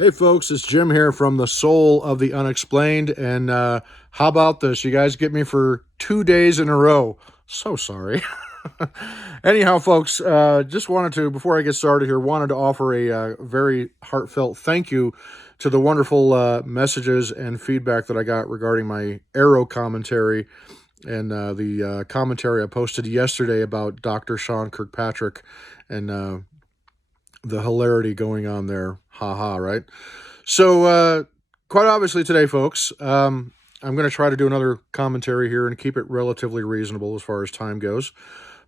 Hey folks, it's Jim here from the Soul of the Unexplained, and how about this? You guys get me for 2 days in a row. So sorry. Anyhow, folks, just wanted to, before I get started here, wanted to offer a very heartfelt thank you to the wonderful messages and feedback that I got regarding my AARO commentary and the commentary I posted yesterday about Dr. Sean Kirkpatrick and the hilarity going on there. Ha ha, right? So, quite obviously today, folks, I'm going to try to do another commentary here and keep it relatively reasonable as far as time goes.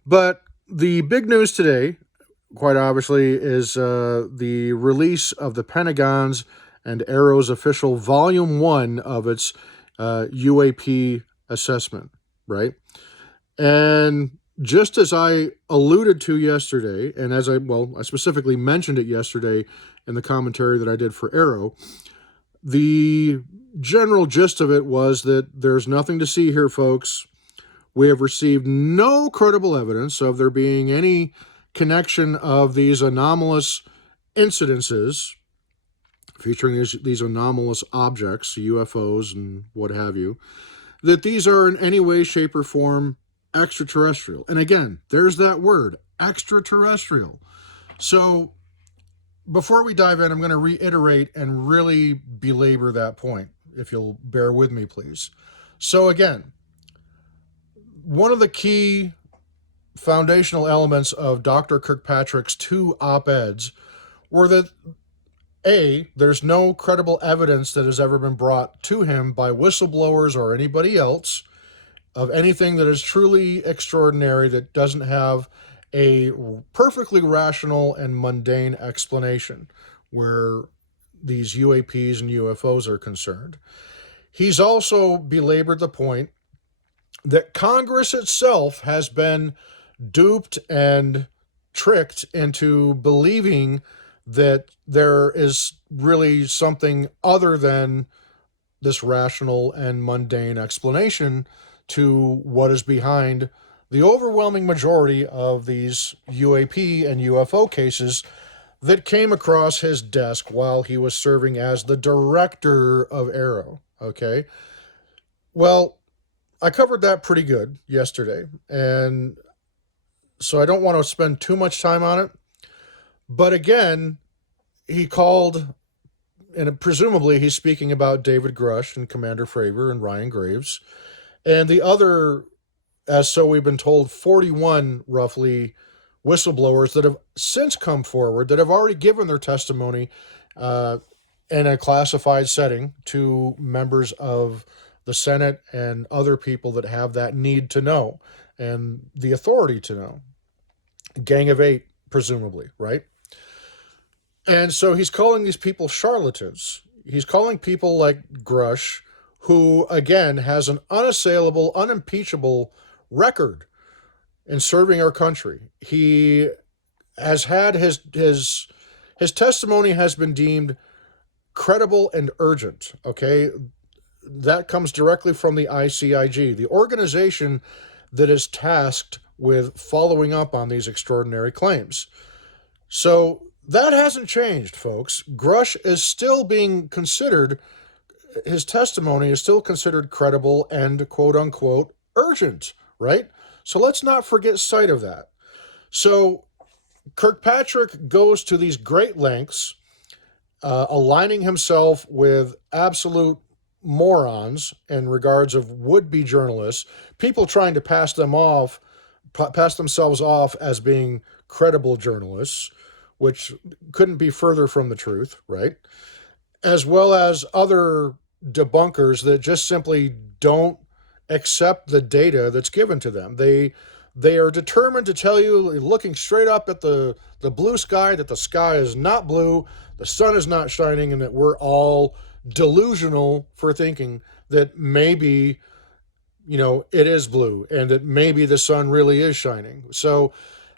But the big news today, quite obviously, is the release of the Pentagon's and AARO's official Volume 1 of its UAP assessment, right? And just as I alluded to yesterday, and as I specifically mentioned it yesterday in the commentary that I did for AARO, the general gist of it was that there's nothing to see here, folks. We have received no credible evidence of there being any connection of these anomalous incidences featuring these anomalous objects, UFOs and what have you, that these are in any way, shape, or form extraterrestrial. And again, there's that word, extraterrestrial. So before we dive in, I'm going to reiterate and really belabor that point, if you'll bear with me, please. So again, one of the key foundational elements of Dr. Kirkpatrick's two op-eds were that A, there's no credible evidence that has ever been brought to him by whistleblowers or anybody else of anything that is truly extraordinary that doesn't have a perfectly rational and mundane explanation where these UAPs and UFOs are concerned. He's also belabored the point that Congress itself has been duped and tricked into believing that there is really something other than this rational and mundane explanation to what is behind the overwhelming majority of these UAP and UFO cases that came across his desk while he was serving as the director of AARO, okay? Well, I covered that pretty good yesterday, and so I don't want to spend too much time on it. But again, he called, and presumably he's speaking about David Grush and Commander Fravor and Ryan Graves, and the other, as so we've been told, 41 roughly whistleblowers that have since come forward, that have already given their testimony in a classified setting to members of the Senate and other people that have that need to know and the authority to know. Gang of 8, presumably, right? And so he's calling these people charlatans. He's calling people like Grush, who, again, has an unassailable, unimpeachable record in serving our country. He has had his testimony has been deemed credible and urgent, okay? That comes directly from the ICIG, the organization that is tasked with following up on these extraordinary claims. So that hasn't changed, folks. Grush is still being considered, his testimony is still considered credible and quote-unquote urgent, right? So let's not forget sight of that. So Kirkpatrick goes to these great lengths, aligning himself with absolute morons in regards of would-be journalists, people trying to pass themselves off as being credible journalists, which couldn't be further from the truth, right? As well as other debunkers that just simply don't accept the data that's given to them. They are determined to tell you, looking straight up at the blue sky, that the sky is not blue, the sun is not shining, and that we're all delusional for thinking that maybe, it is blue and that maybe the sun really is shining. So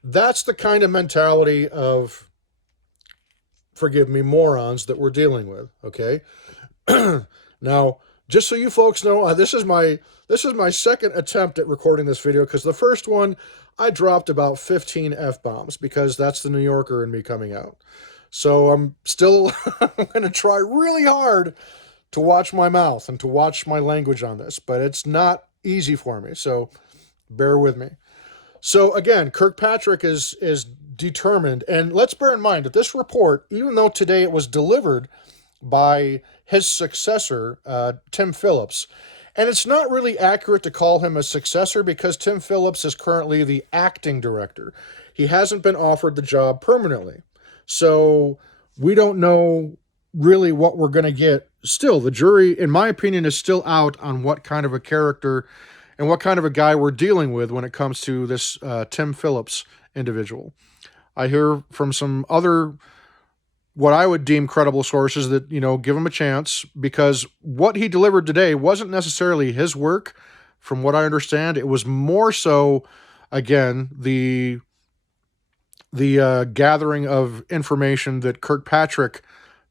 that's the kind of mentality of, forgive me, morons that we're dealing with, okay? Now, just so you folks know, this is my second attempt at recording this video, because the first one, I dropped about 15 F-bombs, because that's the New Yorker in me coming out. So I'm still I'm going to try really hard to watch my mouth and to watch my language on this, but it's not easy for me. So bear with me. So again, Kirkpatrick is determined, and let's bear in mind that this report, even though today it was delivered by his successor, Tim Phillips, and it's not really accurate to call him a successor because Tim Phillips is currently the acting director. He hasn't been offered the job permanently. So we don't know really what we're going to get. Still, the jury, in my opinion, is still out on what kind of a character and what kind of a guy we're dealing with when it comes to this Tim Phillips individual. I hear from some other, what I would deem credible sources, that, give him a chance, because what he delivered today wasn't necessarily his work. From what I understand, it was more so, again, the gathering of information that Kirkpatrick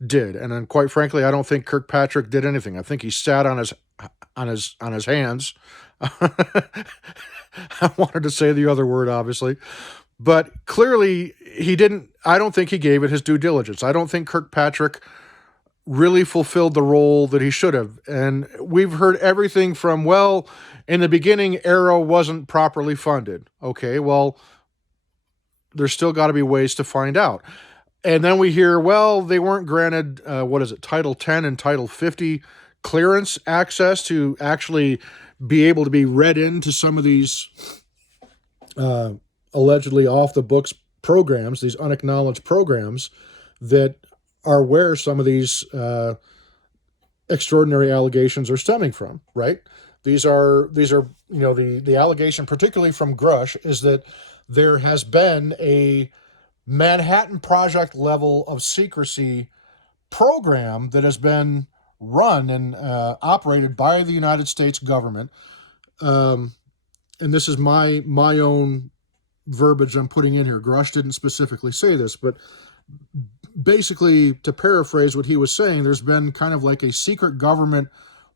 did. And then, quite frankly, I don't think Kirkpatrick did anything. I think he sat on his hands. I wanted to say the other word, obviously, but clearly he didn't. I don't think he gave it his due diligence. I don't think Kirkpatrick really fulfilled the role that he should have. And we've heard everything from, well, in the beginning, AARO wasn't properly funded. Okay, well, there's still got to be ways to find out. And then we hear, well, they weren't granted, Title 10 and Title 50 clearance access to actually be able to be read into some of these allegedly off-the-books programs, these unacknowledged programs that are where some of these extraordinary allegations are stemming from, right? These are the allegation, particularly from Grush, is that there has been a Manhattan Project level of secrecy program that has been run and operated by the United States government. And this is my own verbiage I'm putting in here. Grush didn't specifically say this, but basically, to paraphrase what he was saying, there's been kind of like a secret government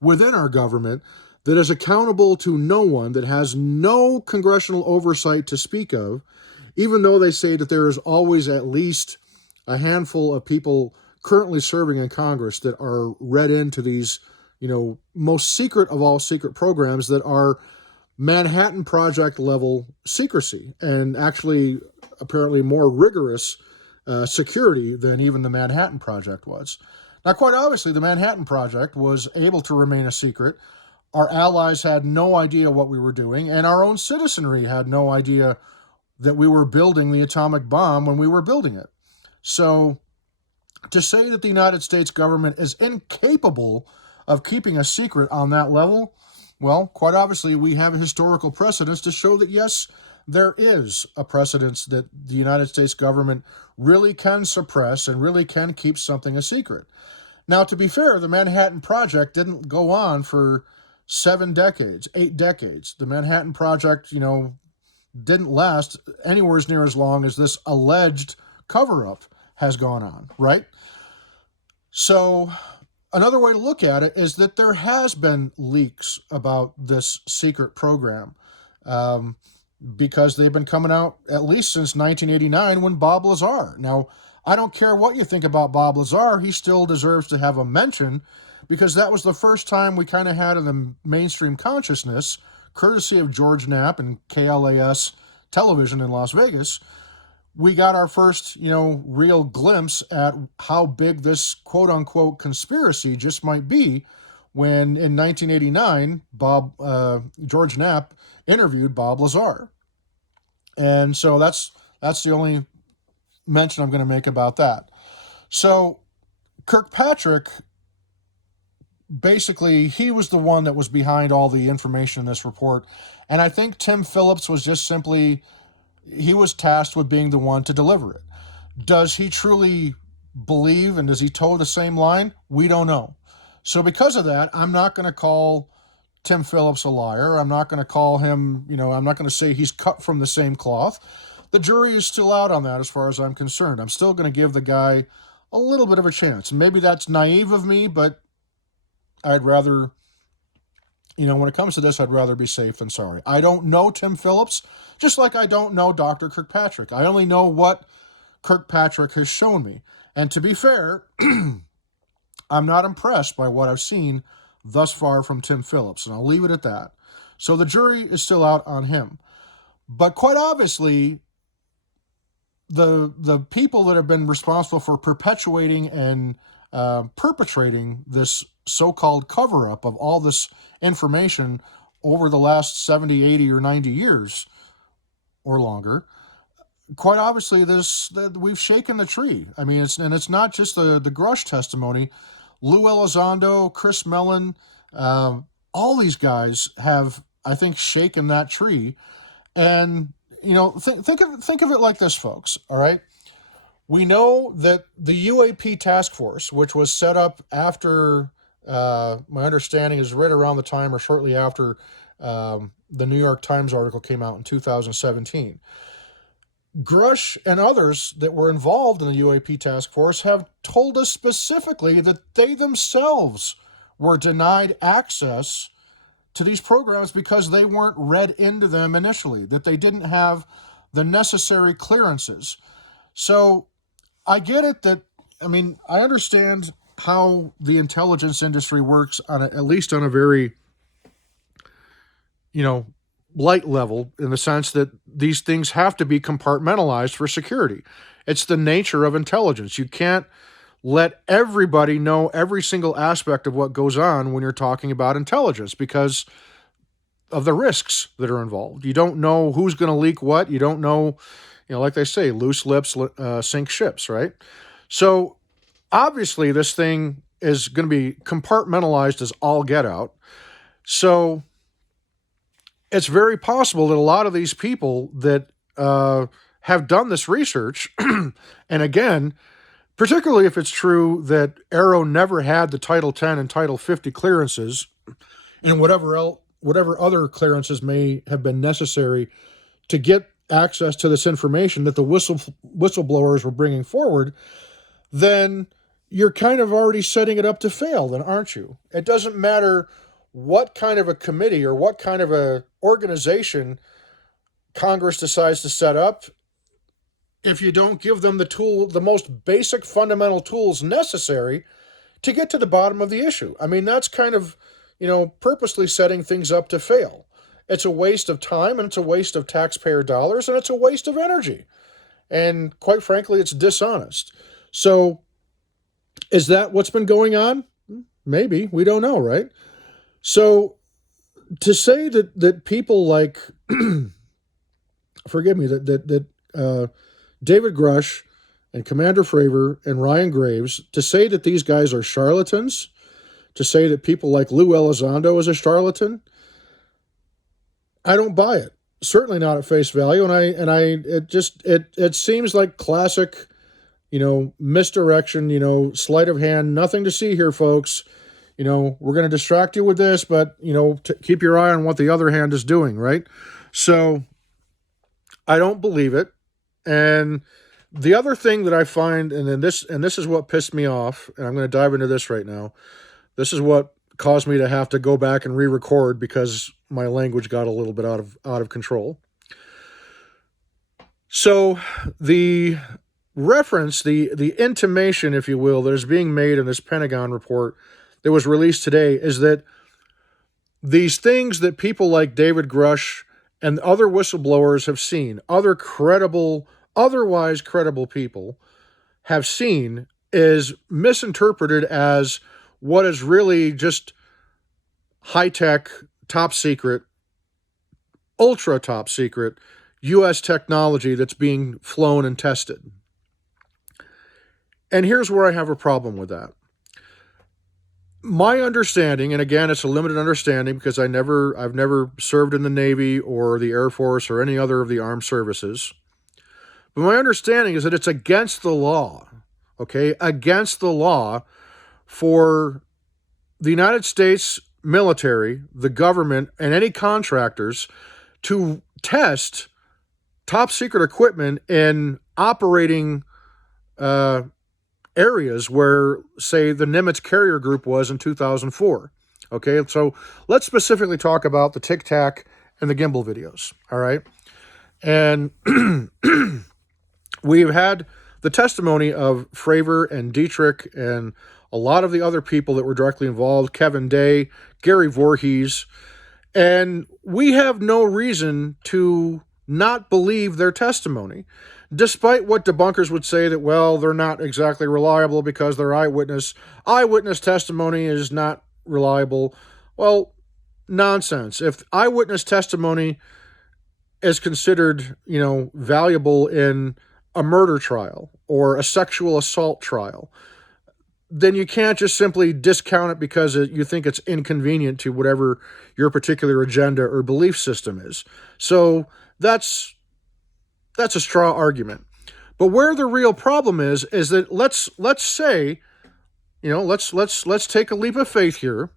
within our government that is accountable to no one, that has no congressional oversight to speak of, even though they say that there is always at least a handful of people currently serving in Congress that are read into these, most secret of all secret programs that are Manhattan Project level secrecy, and actually apparently more rigorous security than even the Manhattan Project was. Now, quite obviously, the Manhattan Project was able to remain a secret. Our allies had no idea what we were doing, and our own citizenry had no idea that we were building the atomic bomb when we were building it. So to say that the United States government is incapable of keeping a secret on that level, well, quite obviously, we have historical precedents to show that, yes, there is a precedence that the United States government really can suppress and really can keep something a secret. Now, to be fair, the Manhattan Project didn't go on for 7 decades, 8 decades. The Manhattan Project, didn't last anywhere as near as long as this alleged cover-up has gone on, right? So another way to look at it is that there has been leaks about this secret program, because they've been coming out at least since 1989 when Bob Lazar. Now, I don't care what you think about Bob Lazar, he still deserves to have a mention, because that was the first time we kind of had in the mainstream consciousness, courtesy of George Knapp and KLAS television in Las Vegas, we got our first, real glimpse at how big this quote-unquote conspiracy just might be when, in 1989, George Knapp interviewed Bob Lazar. And so that's the only mention I'm going to make about that. So Kirkpatrick, basically, he was the one that was behind all the information in this report. And I think Tim Phillips was just simply, he was tasked with being the one to deliver it. Does he truly believe and does he toe the same line? We don't know. So because of that, I'm not going to call Tim Phillips a liar. I'm not going to call him, I'm not going to say he's cut from the same cloth. The jury is still out on that as far as I'm concerned. I'm still going to give the guy a little bit of a chance. Maybe that's naive of me, but I'd rather, when it comes to this, I'd rather be safe than sorry. I don't know Tim Phillips, just like I don't know Dr. Kirkpatrick. I only know what Kirkpatrick has shown me. And to be fair, I'm not impressed by what I've seen thus far from Tim Phillips, and I'll leave it at that. So the jury is still out on him. But quite obviously, the people that have been responsible for perpetuating and perpetrating this so-called cover-up of all this information over the last 70, 80, or 90 years or longer, quite obviously we've shaken the tree. I mean, it's not just the Grush testimony. Lou Elizondo, Chris Mellon, all these guys have, I think, shaken that tree. And think of it like this, folks. All right, we know that the UAP task force, which was set up after, my understanding is right around the time or shortly after the New York Times article came out in 2017. Grush and others that were involved in the UAP task force have told us specifically that they themselves were denied access to these programs because they weren't read into them initially, that they didn't have the necessary clearances. So I get it I understand how the intelligence industry works at least on a very, light level, in the sense that these things have to be compartmentalized for security. It's the nature of intelligence. You can't let everybody know every single aspect of what goes on when you're talking about intelligence because of the risks that are involved. You don't know who's going to leak what. You don't know, like they say, loose lips sink ships, right? So obviously this thing is going to be compartmentalized as all get out. So it's very possible that a lot of these people that have done this research, and again, particularly if it's true that AARO never had the Title 10 and Title 50 clearances, and whatever other clearances may have been necessary to get access to this information that the whistleblowers were bringing forward, then you're kind of already setting it up to fail, then, aren't you? It doesn't matter what kind of a committee or what kind of a organization Congress decides to set up if you don't give them the most basic fundamental tools necessary to get to the bottom of the issue. I mean, that's kind of, purposely setting things up to fail. It's a waste of time, and it's a waste of taxpayer dollars, and it's a waste of energy. And quite frankly, it's dishonest. So is that what's been going on? Maybe. We don't know, right? So to say that people like, forgive me, that David Grush and Commander Fravor and Ryan Graves, to say that these guys are charlatans, to say that people like Lou Elizondo is a charlatan, I don't buy it. Certainly not at face value. It seems like classic, misdirection, sleight of hand, nothing to see here, folks. We're going to distract you with this, but, keep your eye on what the other hand is doing, right? So I don't believe it. And the other thing that I find, and this is what pissed me off, and I'm going to dive into this right now. This is what caused me to have to go back and re-record because my language got a little bit out of control. So the reference, the intimation, if you will, that is being made in this Pentagon report that was released today is that these things that people like David Grush and other whistleblowers have seen, otherwise credible people have seen, is misinterpreted as what is really just high-tech, top secret, ultra top secret U.S. technology that's being flown and tested. And here's where I have a problem with that. My understanding, and again, it's a limited understanding because I've never served in the Navy or the Air Force or any other of the armed services. But my understanding is that it's against the law, okay? Against the law for the United States military, the government, and any contractors to test top secret equipment in operating areas where, say, the Nimitz carrier group was in 2004. Okay, so let's specifically talk about the Tic Tac and the gimbal videos. All right, and we've had the testimony of Fravor and Dietrich and a lot of the other people that were directly involved, Kevin Day, Gary Voorhees, and we have no reason to not believe their testimony, despite what debunkers would say that, well, they're not exactly reliable because they're eyewitness. Eyewitness testimony is not reliable. Well, nonsense. If eyewitness testimony is considered, valuable in a murder trial or a sexual assault trial, then you can't just simply discount it because you think it's inconvenient to whatever your particular agenda or belief system is. So that's a straw argument. But where the real problem is that let's say, let's take a leap of faith here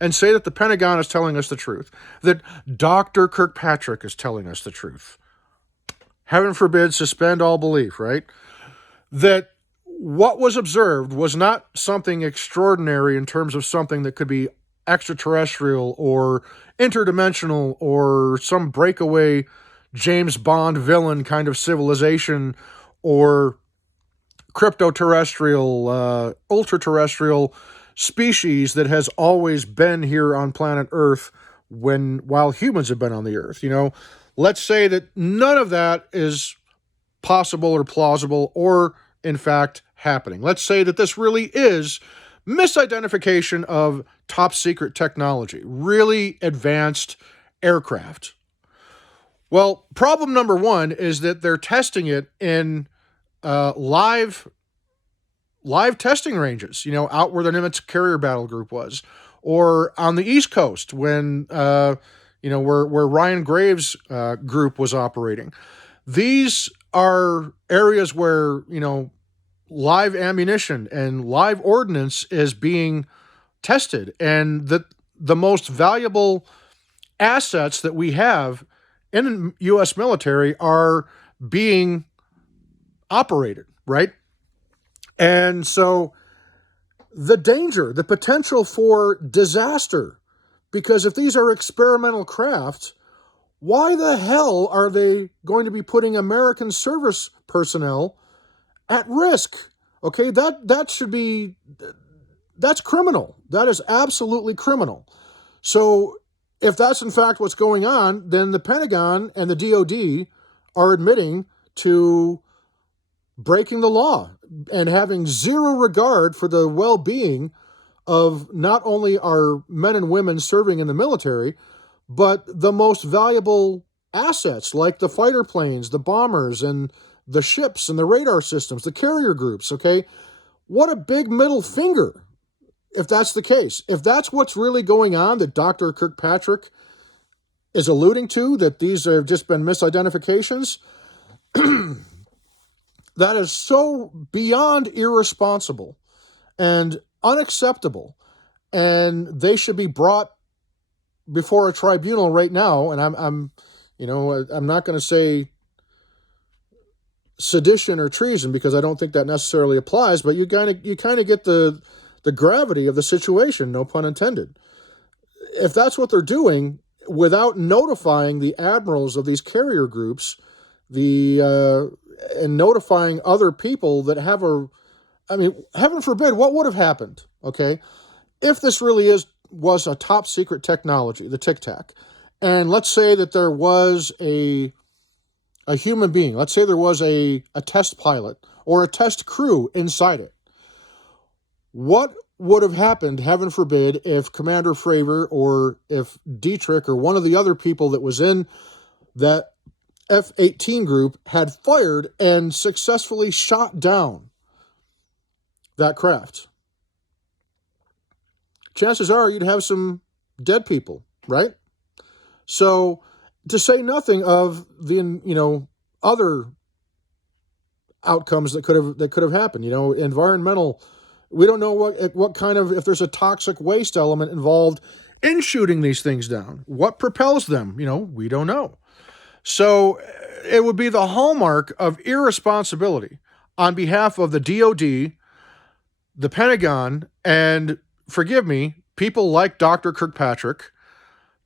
and say that the Pentagon is telling us the truth, that Dr. Kirkpatrick is telling us the truth. Heaven forbid, suspend all belief, right? That what was observed was not something extraordinary in terms of something that could be extraterrestrial or interdimensional or some breakaway James Bond villain kind of civilization or crypto-terrestrial, ultra-terrestrial species that has always been here on planet Earth while humans have been on the Earth. Let's say that none of that is possible or plausible or, in fact, happening. Let's say that this really is misidentification of top secret technology, really advanced aircraft. Well, problem number one is that they're testing it in live testing ranges, out where the Nimitz carrier battle group was, or on the East Coast when, where Ryan Graves' group was operating. These are areas where, live ammunition and live ordnance is being tested, and the most valuable assets that we have in the U.S. military are being operated, right? And so the danger, the potential for disaster, because if these are experimental craft, why the hell are they going to be putting American service personnel at risk? Okay, that should be, that's criminal. That is absolutely criminal. So if that's in fact what's going on, then the Pentagon and the DOD are admitting to breaking the law and having zero regard for the well-being of not only our men and women serving in the military, but the most valuable assets like the fighter planes, the bombers, and the ships and the radar systems, the carrier groups, okay? What a big middle finger if that's the case. If that's what's really going on, that Dr. Kirkpatrick is alluding to, that these have just been misidentifications, that is so beyond irresponsible and unacceptable, and they should be brought before a tribunal right now. And I'm not going to say sedition or treason because I don't think that necessarily applies, but you kind of get the gravity of the situation, no pun intended. If that's what they're doing without notifying the admirals of these carrier groups, and notifying other people that have heaven forbid, what would have happened, okay, if this really was a top secret technology, the Tic Tac, and let's say that there was a human being, let's say there was a test pilot or a test crew inside it. What would have happened, heaven forbid, if Commander Fravor or if Dietrich or one of the other people that was in that F-18 group had fired and successfully shot down that craft? Chances are you'd have some dead people, right? So, to say nothing of the other outcomes that could have happened. Environmental. We don't know what kind of, if there's a toxic waste element involved in shooting these things down. What propels them? We don't know. So it would be the hallmark of irresponsibility on behalf of the DOD, the Pentagon, and, forgive me, people like Dr. Kirkpatrick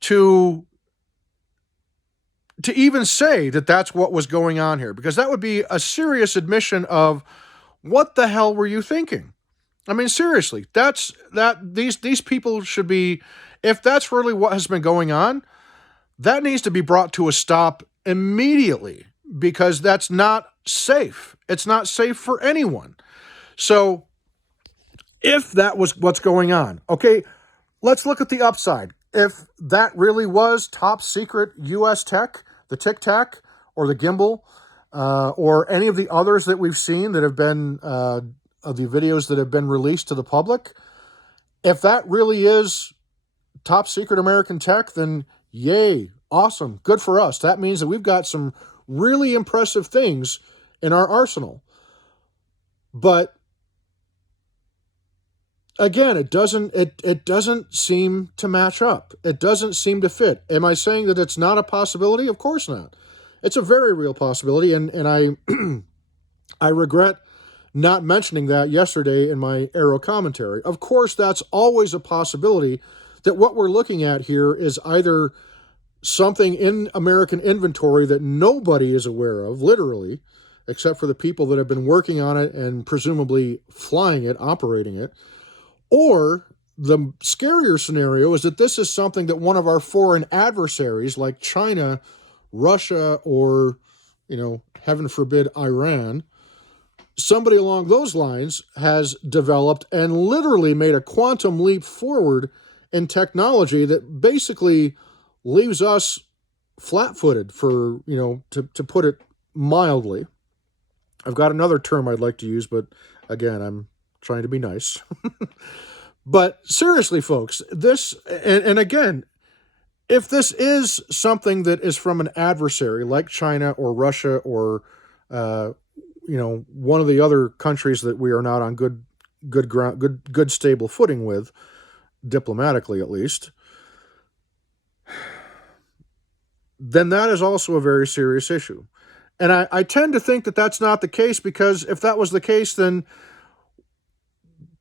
to to even say that that's what was going on here, because that would be a serious admission of what the hell were you thinking? I mean, seriously, these people should be, if that's really what has been going on, that needs to be brought to a stop immediately, because that's not safe. It's not safe for anyone. So if that was what's going on, okay, let's look at the upside. If that really was top secret U.S. tech, the Tic Tac or the gimbal, or any of the others that we've seen that have been, of the videos that have been released to the public, if that really is top secret American tech, then yay, awesome, good for us. That means that we've got some really impressive things in our arsenal. But again, it doesn't seem to match up. It doesn't seem to fit. Am I saying that it's not a possibility? Of course not. It's a very real possibility, and I I regret not mentioning that yesterday in my AARO commentary. Of course, that's always a possibility, that what we're looking at here is either something in American inventory that nobody is aware of, literally, except for the people that have been working on it and presumably flying it, operating it, or the scarier scenario is that this is something that one of our foreign adversaries, like China, Russia, or, heaven forbid, Iran, somebody along those lines has developed and literally made a quantum leap forward in technology that basically leaves us flat-footed, for, to put it mildly. I've got another term I'd like to use, but again, I'm trying to be nice. But seriously, folks, this, and again, if this is something that is from an adversary like China or Russia or, one of the other countries that we are not on good stable footing with, diplomatically at least, then that is also a very serious issue. And I tend to think that that's not the case, because if that was the case, then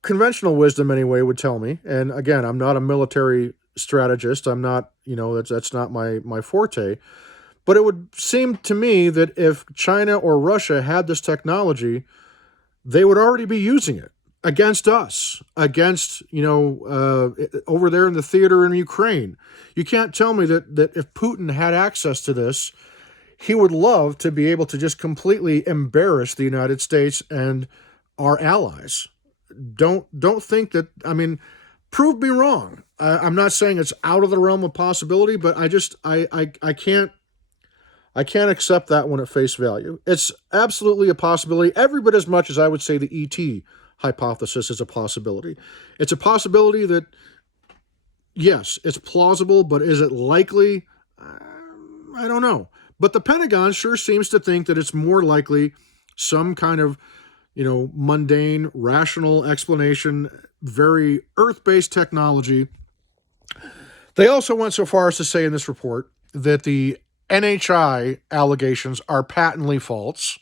conventional wisdom anyway would tell me, and again, I'm not a military strategist, I'm not, that's not my forte, but it would seem to me that if China or Russia had this technology, they would already be using it against us, against, over there in the theater in Ukraine. You can't tell me that if Putin had access to this, he would love to be able to just completely embarrass the United States and our allies. Don't think that, prove me wrong. I'm not saying it's out of the realm of possibility, but I can't accept that one at face value. It's absolutely a possibility, every bit as much as I would say the ET hypothesis is a possibility. It's a possibility that, yes, it's plausible, but is it likely? I don't know. But the Pentagon sure seems to think that it's more likely some kind of, mundane, rational explanation, very Earth-based technology. They also went so far as to say in this report that the NHI allegations are patently false,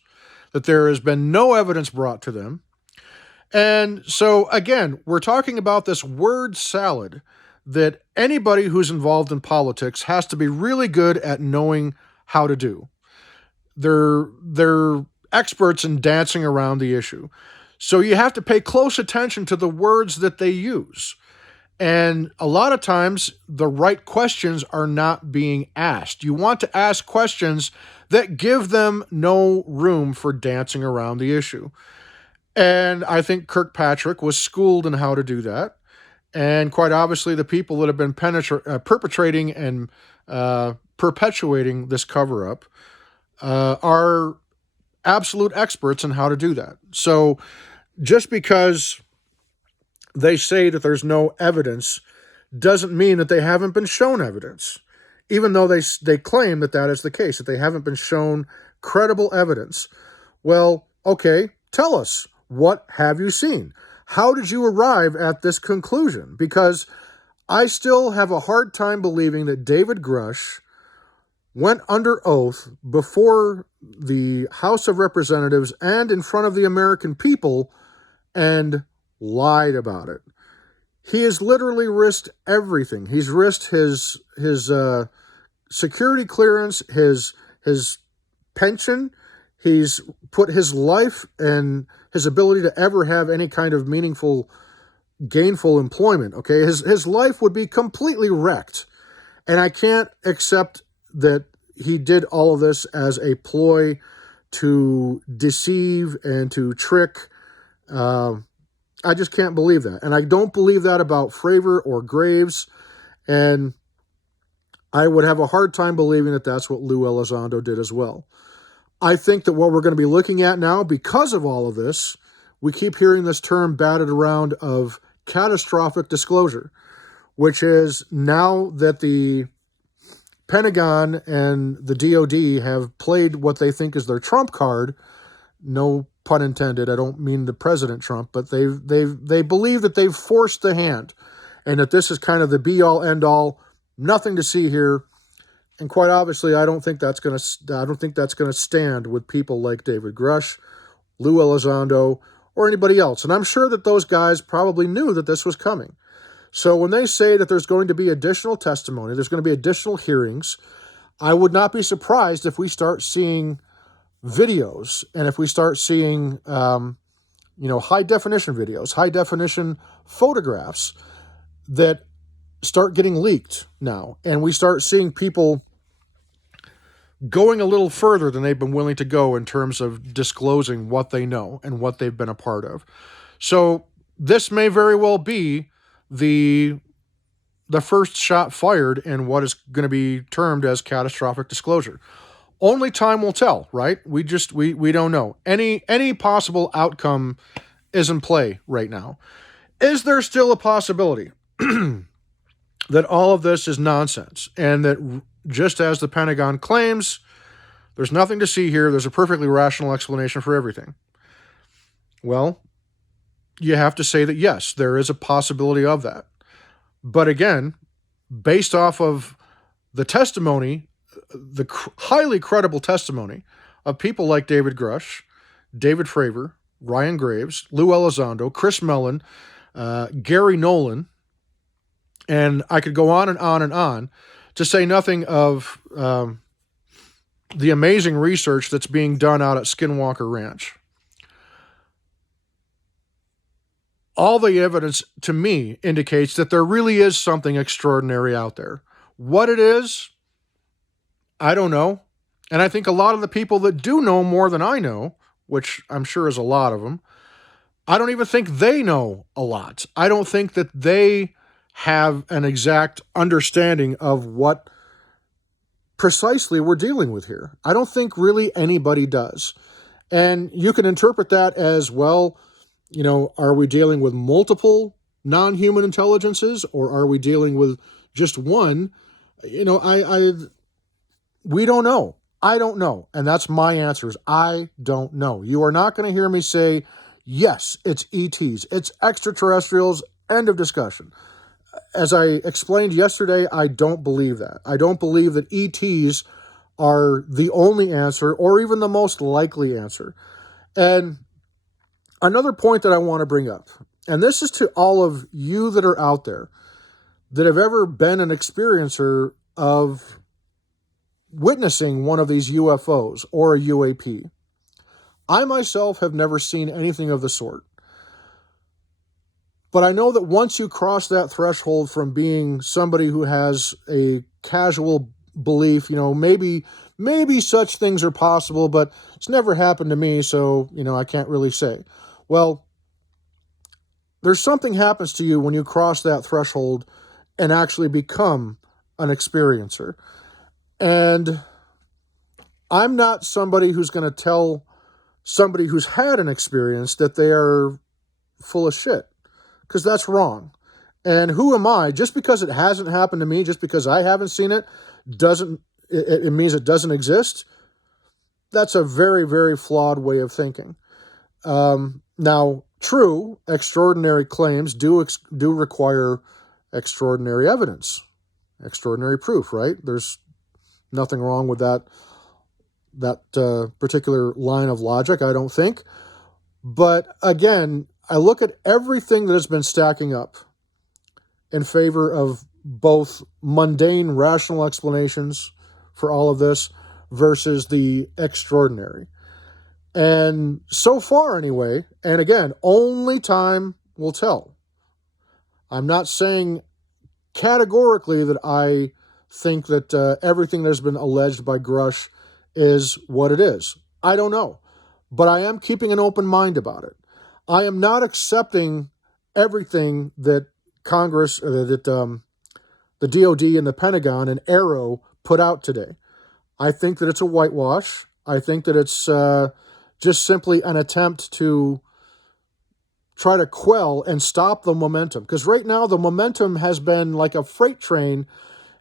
that there has been no evidence brought to them. And so, again, we're talking about this word salad that anybody who's involved in politics has to be really good at knowing how to do. They're experts in dancing around the issue. So you have to pay close attention to the words that they use. And a lot of times, the right questions are not being asked. You want to ask questions that give them no room for dancing around the issue. And I think Kirkpatrick was schooled in how to do that. And quite obviously, the people that have been perpetrating and perpetuating this cover-up are absolute experts in how to do that. So just because they say that there's no evidence doesn't mean that they haven't been shown evidence, even though they claim that that is the case, that they haven't been shown credible evidence. Well, okay, tell us, what have you seen? How did you arrive at this conclusion? Because I still have a hard time believing that David Grush went under oath before the House of Representatives and in front of the American people and lied about it. He has literally risked everything. He's risked his security clearance, his pension, he's put his life and his ability to ever have any kind of meaningful, gainful employment, okay? His life would be completely wrecked. And I can't accept that he did all of this as a ploy to deceive and to trick. I just can't believe that. And I don't believe that about Fravor or Graves. And I would have a hard time believing that that's what Lou Elizondo did as well. I think that what we're going to be looking at now, because of all of this, we keep hearing this term batted around of catastrophic disclosure, which is now that the Pentagon and the DOD have played what they think is their trump card, no pun intended, I don't mean the President Trump, but they believe that they've forced the hand and that this is kind of the be-all, end-all, nothing to see here. And quite obviously, I don't think that's going to stand with people like David Grush, Lou Elizondo, or anybody else. And I'm sure that those guys probably knew that this was coming. So when they say that there's going to be additional testimony, there's going to be additional hearings, I would not be surprised if we start seeing videos and if we start seeing, high-definition videos, high-definition photographs that start getting leaked now. And we start seeing people going a little further than they've been willing to go in terms of disclosing what they know and what they've been a part of. So this may very well be the first shot fired in what is going to be termed as catastrophic disclosure. Only time will tell, right? We don't know. Any possible outcome is in play right now. Is there still a possibility that all of this is nonsense and that, just as the Pentagon claims, there's nothing to see here, there's a perfectly rational explanation for everything? Well, you have to say that yes, there is a possibility of that. But again, based off of the testimony, the highly credible testimony of people like David Grush, David Fravor, Ryan Graves, Lou Elizondo, Chris Mellon, Gary Nolan, and I could go on and on and on, to say nothing of the amazing research that's being done out at Skinwalker Ranch. All the evidence, to me, indicates that there really is something extraordinary out there. What it is, I don't know. And I think a lot of the people that do know more than I know, which I'm sure is a lot of them, I don't even think they know a lot. I don't think that they have an exact understanding of what precisely we're dealing with here. I don't think really anybody does. And you can interpret that as, well, are we dealing with multiple non-human intelligences, or are we dealing with just one? We don't know. I don't know. And that's my answer, is I don't know. You are not going to hear me say, yes, it's ETs, it's extraterrestrials, end of discussion. As I explained yesterday, I don't believe that. I don't believe that ETs are the only answer or even the most likely answer. And another point that I want to bring up, and this is to all of you that are out there that have ever been an experiencer of witnessing one of these UFOs or a UAP. I myself have never seen anything of the sort. But I know that once you cross that threshold from being somebody who has a casual belief, maybe such things are possible, but it's never happened to me, so, I can't really say. Well, there's something happens to you when you cross that threshold and actually become an experiencer. And I'm not somebody who's going to tell somebody who's had an experience that they are full of shit, because that's wrong. And who am I? Just because it hasn't happened to me, just because I haven't seen it, it means it doesn't exist? That's a very, very flawed way of thinking. Now, true, extraordinary claims do require extraordinary evidence, extraordinary proof, right? There's nothing wrong with that particular line of logic, I don't think. But again, I look at everything that has been stacking up in favor of both mundane, rational explanations for all of this versus the extraordinary. And so far, anyway, and again, only time will tell. I'm not saying categorically that I think that everything that's been alleged by Grush is what it is. I don't know. But I am keeping an open mind about it. I am not accepting everything that Congress, that the DOD and the Pentagon and AARO put out today. I think that it's a whitewash. I think that it's just simply an attempt to try to quell and stop the momentum. Because right now the momentum has been like a freight train,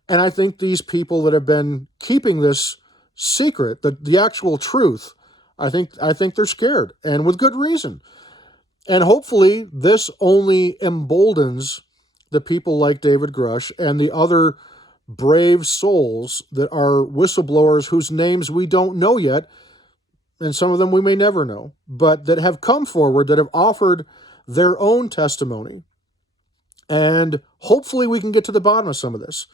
and I think these people that have been keeping this secret, the actual truth, I think they're scared, and with good reason. And hopefully this only emboldens the people like David Grush and the other brave souls that are whistleblowers whose names we don't know yet, and some of them we may never know, but that have come forward, that have offered their own testimony. And hopefully we can get to the bottom of some of this.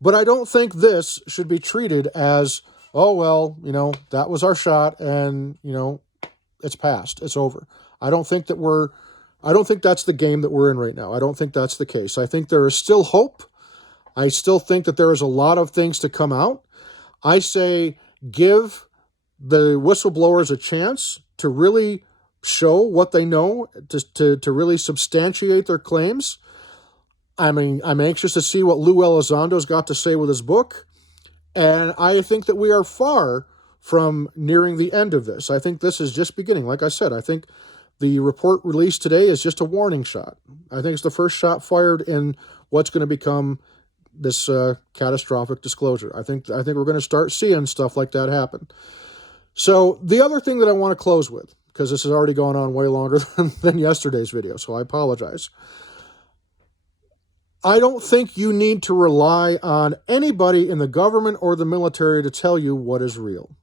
But I don't think this should be treated as, oh, well, that was our shot and, it's past, it's over. I don't think that's the game that we're in right now. I don't think that's the case. I think there is still hope. I still think that there is a lot of things to come out. I say give the whistleblowers a chance to really show what they know, to really substantiate their claims. I mean, I'm anxious to see what Lou Elizondo's got to say with his book. And I think that we are far from nearing the end of this. I think this is just beginning. Like I said, I think the report released today is just a warning shot. I think it's the first shot fired in what's going to become this catastrophic disclosure. I think we're going to start seeing stuff like that happen. So the other thing that I want to close with, because this has already gone on way longer than yesterday's video, so I apologize. I don't think you need to rely on anybody in the government or the military to tell you what is real.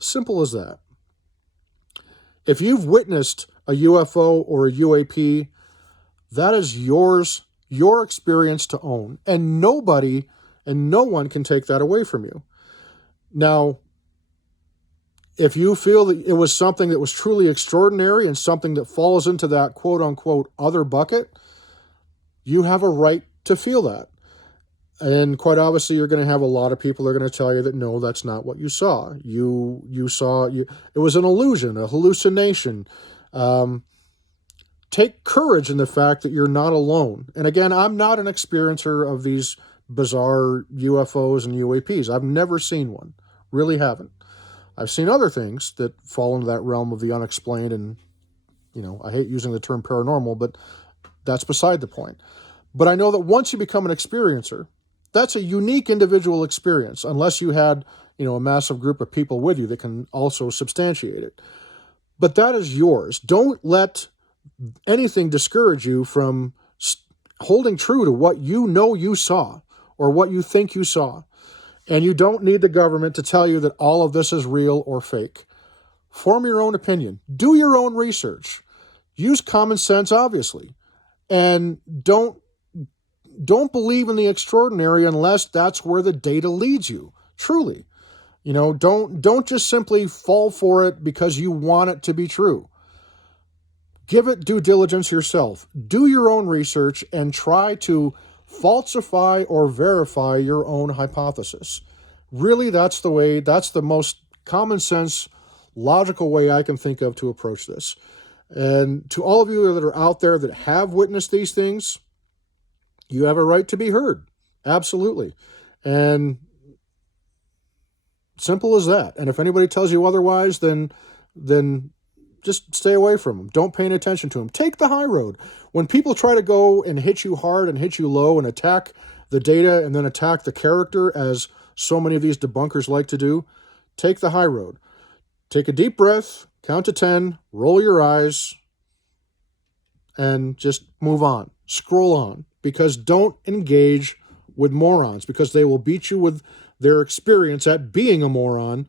Simple as that. If you've witnessed a UFO or a UAP, that is yours, your experience to own. And nobody and no one can take that away from you. Now, if you feel that it was something that was truly extraordinary and something that falls into that quote-unquote other bucket, you have a right to feel that. And quite obviously, you're going to have a lot of people that are going to tell you that, no, that's not what you saw. It was an illusion, a hallucination. Take courage in the fact that you're not alone. And again, I'm not an experiencer of these bizarre UFOs and UAPs. I've never seen one. Really haven't. I've seen other things that fall into that realm of the unexplained, and, I hate using the term paranormal, but that's beside the point. But I know that once you become an experiencer, that's a unique individual experience, unless you had, a massive group of people with you that can also substantiate it. But that is yours. Don't let anything discourage you from holding true to what you saw or what you think you saw. And you don't need the government to tell you that all of this is real or fake. Form your own opinion. Do your own research. Use common sense, obviously. And don't believe in the extraordinary unless that's where the data leads you. Truly. Don't just simply fall for it because you want it to be true. Give it due diligence yourself. Do your own research and try to falsify or verify your own hypothesis. Really, that's the most common sense, logical way I can think of to approach this. And to all of you that are out there that have witnessed these things, you have a right to be heard. Absolutely. And simple as that. And if anybody tells you otherwise, then just stay away from them. Don't pay any attention to them. Take the high road. When people try to go and hit you hard and hit you low and attack the data and then attack the character, as so many of these debunkers like to do, take the high road. Take a deep breath, count to 10, roll your eyes, and just move on. Scroll on. Because don't engage with morons, because they will beat you with their experience at being a moron.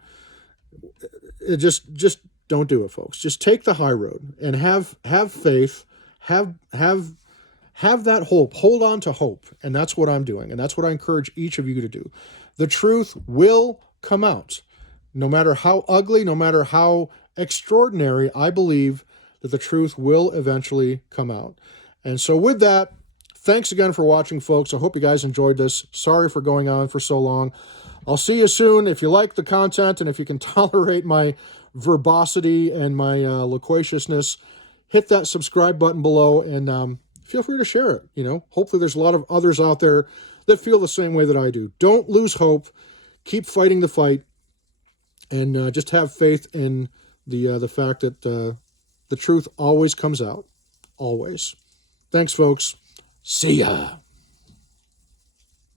Just don't do it, folks. Just take the high road and have faith, have that hope. Hold on to hope, and that's what I'm doing, and that's what I encourage each of you to do. The truth will come out. No matter how ugly, no matter how extraordinary, I believe that the truth will eventually come out. And so with that, thanks again for watching, folks. I hope you guys enjoyed this. Sorry for going on for so long. I'll see you soon. If you like the content and if you can tolerate my verbosity and my loquaciousness, hit that subscribe button below and feel free to share it. Hopefully there's a lot of others out there that feel the same way that I do. Don't lose hope. Keep fighting the fight. And just have faith in the fact that the truth always comes out. Always. Thanks, folks. See ya.